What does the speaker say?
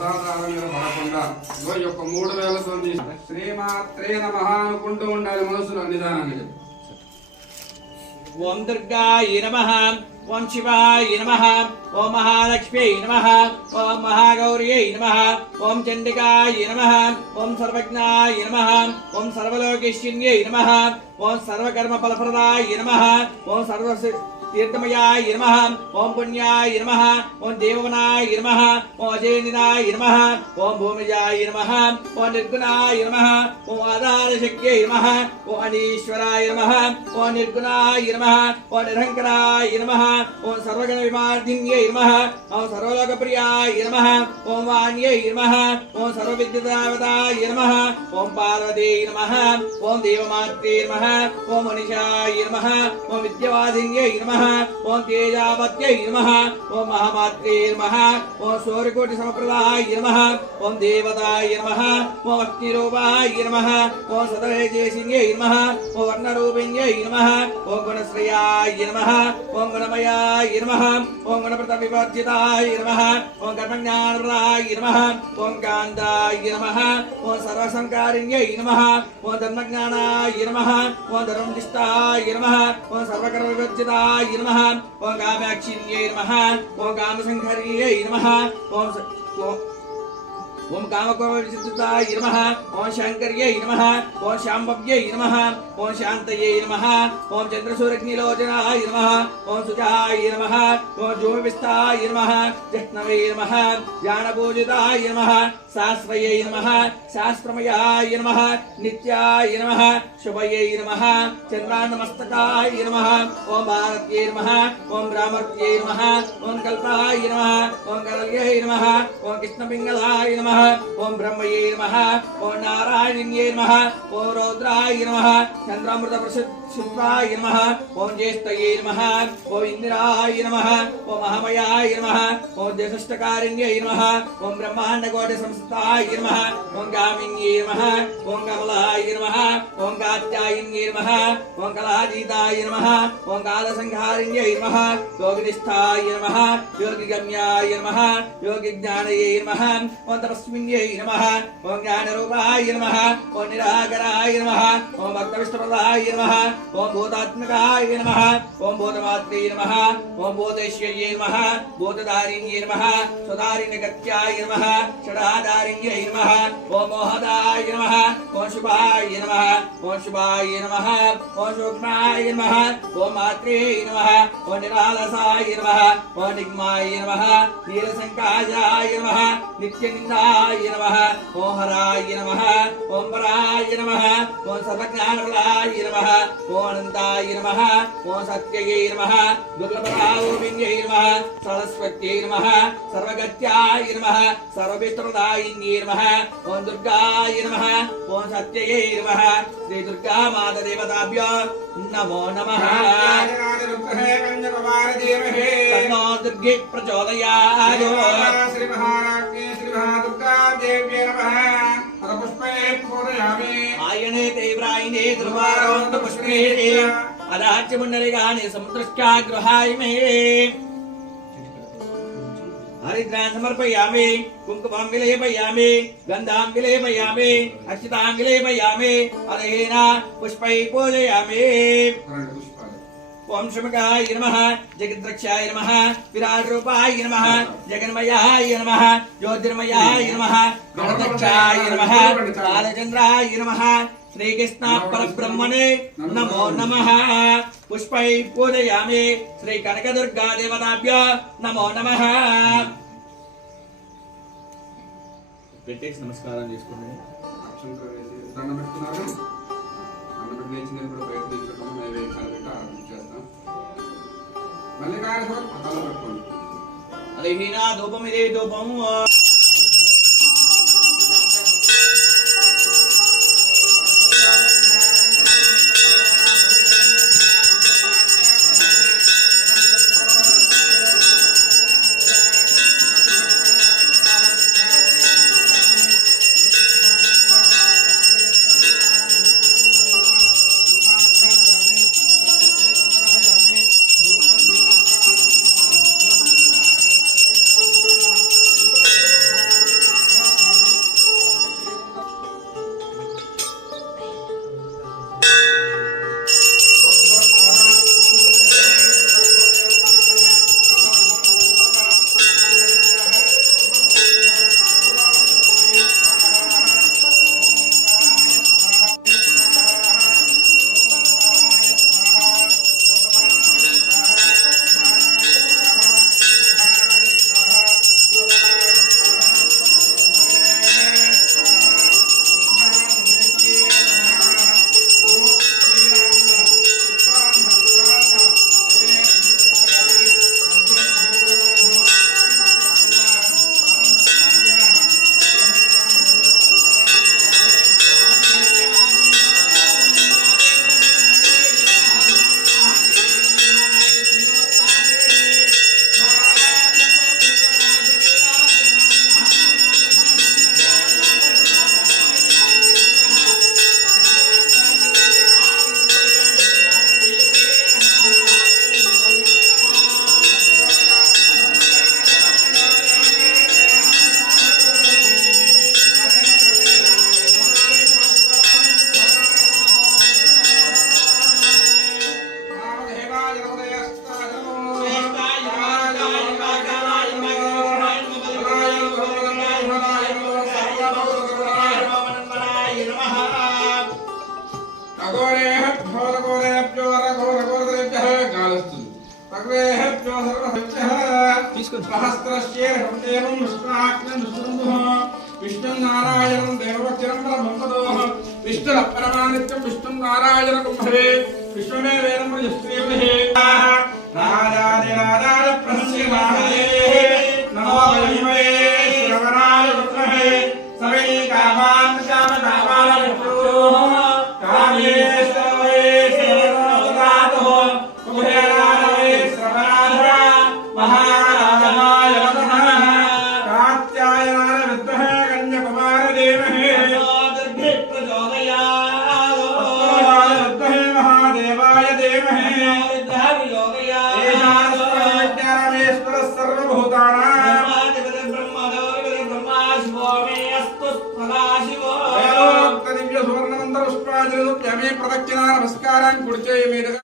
ప్రసాదాల మీద పడకుండా ఇగో ఈ యొక్క 3000 శ్రీమాత్రే నమః అనుకుంటూ ఉండాలి మనసులో నిదానాన్ని. ఓం దుర్గాయ నమః, ఓం శివాయ నమః, ఓం మహాలక్ష్మ్యై నమః, ఓం మహాగౌర్యై నమః, ఓం చండికాయ నమః, ఓం సర్వజ్ఞాయ నమః, ఓం సర్వలోకేశ్వర్యై నమః, ఓం సర్వకర్మ ఫలప్రదాయ నమః, ఓం సర్వ तीर्थमयाय नमः, ओम पुण्याय नमः, ओम देववनाय नमः, ओम अजयनिनाय नमः, ओम भूमिजाय नमः, ओम निर्गुणाय नमः, ओम आधारशक्त्यै नमः, ओम अनीश्वराय नमः, ओम निर्गुणाय नमः, ओम निरहंकाराय नमः, ओम सर्वगण विमार्धिन्यै नमः, ओम सर्वलोकप्रियाय नमः, ओम वाण्यै नमः, ओम सर्वविद्युदावताय नमः, ओम पार्वती नमः, ओम देवमात्रे नमः, ओम मनीषाय नमः, ओम विद्यावादिन्यै नमः, ओम तेजावत्यै नमः, ओम महामात्रे नमः, ओम सूर्यकोटि समप्रदाय नमः, ओम देवताय नमः, ओम अग्निरूपाय नमः, ओम सदहेजेसिन्यै नमः, ओम वर्णरूपिण्यै नमः, ओम गुणश्रेयाय नमः, ओम गुणमयाय नमः, ओम गणप्रतविवर्जिताय नमः, ओम कर्मज्ञानप्रदाय नमः, ओम कान्ताय नमः, ओम सर्वसंकारिण्यै नमः, ओम धर्मज्ञानाय नमः, ओम धर्मनिष्ठाय नमः, ओम सर्वकर्मविवर्जिताय नमः, ओम कामाक्षिण्यै नमः, ओम कामसंहर्यै नमः, ओम कामकोमविचित्राय नमः, ओम शंकर्यै नमः, ओम शाम्भव्यै नमः, ओम शान्तये नमः, ओम चन्द्रसूर्यग्निलोचनाय नमः, ओम सुजाय नमः, ओम ज्योतिविस्ताय नमः, जह्नवे नमः, ज्ञानपूजिताय नमः, शास्त्रये नमः, शास्त्रमयाय नमः, नित्याय नमः, शुभये नमः, चन्द्रान्नमस्तकाय नमः, ओम भारत्यै नमः, ओम ब्राह्मत्यै नमः, ओम कल्पाय नमः, ओम करल्यै नमः, ओम कृष्णपिङ्गलाय नमः, ओम ब्रह्मये नमः, ओम नारायण्ये नमः, ओम रौद्राय नमः, चन्द्रामृत प्रसिद्धाय नमः, ओम ज्येष्ठये नमः, ओम इंद्राय नमः, ओम महामयाय नमः, ओम ज्येष्ठकारिण्यै नमः, ओम ब्रह्माण्डकोटि संस्थाय नमः, ओम गामिन्ये नमः, ओम कमलाय नमः, ओम कात्यायन्ये नमः, ओम कलाजीताय नमः, ओम कालसंहारिण्यै नमः, योगनिष्ठाय नमः, योगिगम्याय नमः, योगिज्ञानये नमः, ओम तपस्विन्यै नमः, ओम ज्ञानरूपाय नमः, ओम निराकराय नमः, ओम भक्तविष्णुप्रदाय नमः, ओम भूतात्मकाय नमः, ओम भूतमात्रे नमः, ओम भूतेश्वर्यै नमः, भूतधारिण्यै नमः, स्वधारिण्यगत्याय नमः, षडाधारिण्यै नमः, ओम मोहदाय नमः, ओम शुभाय नमः, ओम शुभाय नमः, ओम सूक्ष्माय नमः, ओम मात्रे नमः, ओम निरालसाय नमः, ओम निग्माय नमः, नीलसंकायाय नमः, नित्यनिन्दाय नमः, ओम हराय नमः, ओम पराय नमः, ओम सर्वज्ञानप्रदाय नमः, ओम अनन्ताय नमः, ओम सत्यये नमः, दुर्लभतारूपिण्यै नमः, सरस्वत्यै नमः, सर्वगत्याय नमः, सर्वविष्णुप्रदायिन्यै नमः, ओम दुर्गाय नमः, ओम सत्यये नमः, श्री दुर्गा माता देवताभ्यो नमो नमः। तन्नो दुर्गे प्रचोदयात्। श्री महाराज्ञे श्री महादुर्गा देव्यै नमः। पुष्पे पूजयामि। आयने तीव्रायने दुर्वारोन्त पुष्पे अदाच्य मुण्डलिकानि समुद्रश्चा गृहाय मे। हरिद्रान् समर्पयामि, कुङ्कुमं विलेपयामि, गन्धां विलेपयामि, अक्षतां विलेपयामि, अरहेण पुष्पैः पूजयामि। ओम शमकाय नमः, जगद्रक्षाय नमः, विराटरूपाय नमः, जगन्मयाय नमः, ज्योतिर्मयाय नमः, गणदक्षाय नमः, बालचन्द्राय नमः, श्रीकृष्ण परब्रह्मणे नमो नमः। पुष्पैः पूजयामि। श्री कनकदुर्गा देवताभ्यो नमो नमः। नमस्कार అలహీనా ధూపమిదే ధూపం सहस्रश्चेहं देवं विष्णुनाख्यं विष्णुन्दुः विष्णुं नारायणं देववचनं परमपदोः विष्णुरपरमानित्यं विष्णुं नारायणं भवे विष्णुमेवेनं प्रजस्त्रीभिः राजादिराजाय प्रसन्नाहरे नमो वैमहे श्रवणाय विद्महे सवै कामान् कामकामान् विष्णुः कामेश्वरे श्रवणोदातः कुबेराय श्रवणाधरा महाराजनाय नमः कात्यायनाय विद्महे कन्याकुमारदेवहे दुर्गे प्रचोदयात् विद्महे महादेवाय देवहे ज्ञानेश्वरः सर्वभूतानां दिव्य सुवर्णमंत्र पुष्पांजलि प्रदक्षिणा नमस्कारान् कुर्चे